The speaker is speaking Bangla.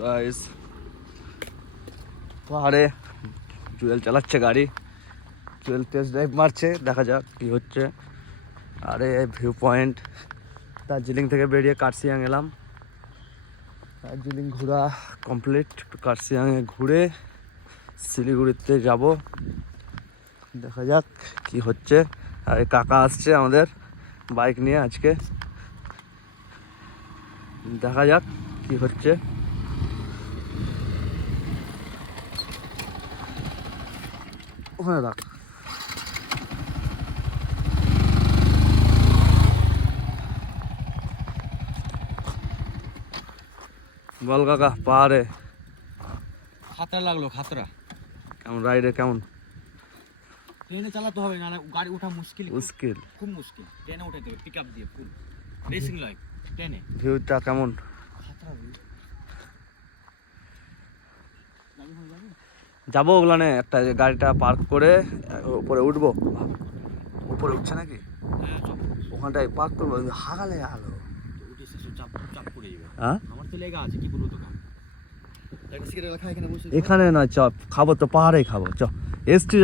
গাইস পাহাড়ে জুয়েল চালাচ্ছে গাড়ি, জুয়েল টেস্ট ড্রাইভ মারছে, দেখা যাক কি হচ্ছে। আরে ভিউ পয়েন্ট, দার্জিলিং থেকে বেরিয়ে কার্শিয়াং এলাম, দার্জিলিং ঘোরা কমপ্লিট, কার্শিয়াংয়ে ঘুরে শিলিগুড়িতে যাব, দেখা যাক কি হচ্ছে। আর এই কাকা আসছে আমাদের বাইক নিয়ে আজকে, দেখা যাক কি হচ্ছে। ওখানে রাখ। বল কাকা, পাহাড়ে খাতরা লাগলো, খাতরা। কেমন রাইডে, কেমন? ট্রেনে চালাতে হবে, না গাড়ি ওঠা মুশকিল, মুশকিল, খুব মুশকিল। ট্রেনে উঠে দেবে পিক আপ দিয়ে ফুল রেসিং লাইক ট্রেনে। ভিউটা কেমন? খাতরা ভিউ। যাবো ওগুলানে, একটা গাড়িটা পার্ক করে উপরে উঠবো। উপরে উঠছে নাকি? হ্যাঁ চল, ওখানটায় পার্ক করবো, হাগালে আলো। উঠে শেষে চাপ চাপ পড়ে যাবে। হ্যাঁ আমার তো লেগা আছে, কি বলবো তোকে। একটা সিগারেট রাখা এখানে বসে। এখানে নয়, চপ খাবো তো পাহাড়েই খাবো, চ এসটি